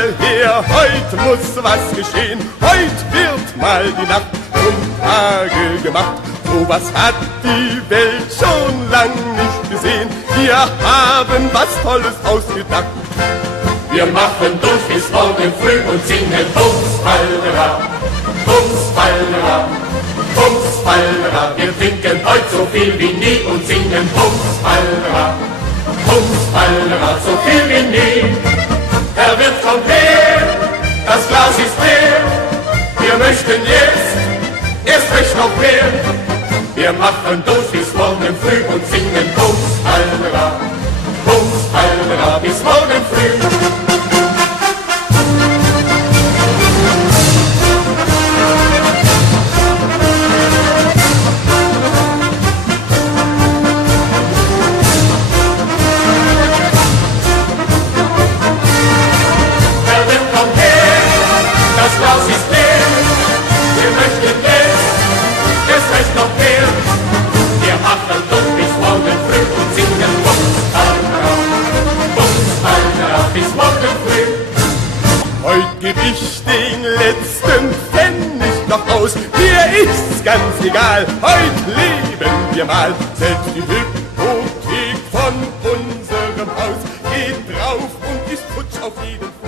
mal her, heut muss was geschehen. Heut wird mal die Nacht zum Tage gemacht. So was hat die Welt schon lang nicht gesehen. Wir haben was Tolles ausgedacht. Wir machen durch bis morgen früh und singen Bums, Fallera, Bums, Fallera, Bums, Fallera. Wir trinken heut so viel wie nie und singen Bums, Fallera, Bums, Fallera, so viel wie nie. Der Wirt kommt her, das Glas ist leer. Wir möchten jetzt erst recht noch mehr. Wir machen durch bis morgen früh und singen Bums, Fallera, Bums, Fallera, bis morgen früh. Das ist leer, wir möchten jetzt recht noch mehr. Wir machen durch bis morgen früh und singen Bums, Fallera, bis morgen früh. Heut geb ich den letzten Pfennig noch aus, mir ist's ganz egal, heut leben wir mal. Selbst die Hypothek von unserem Haus geht drauf und ist futsch auf jeden Fall.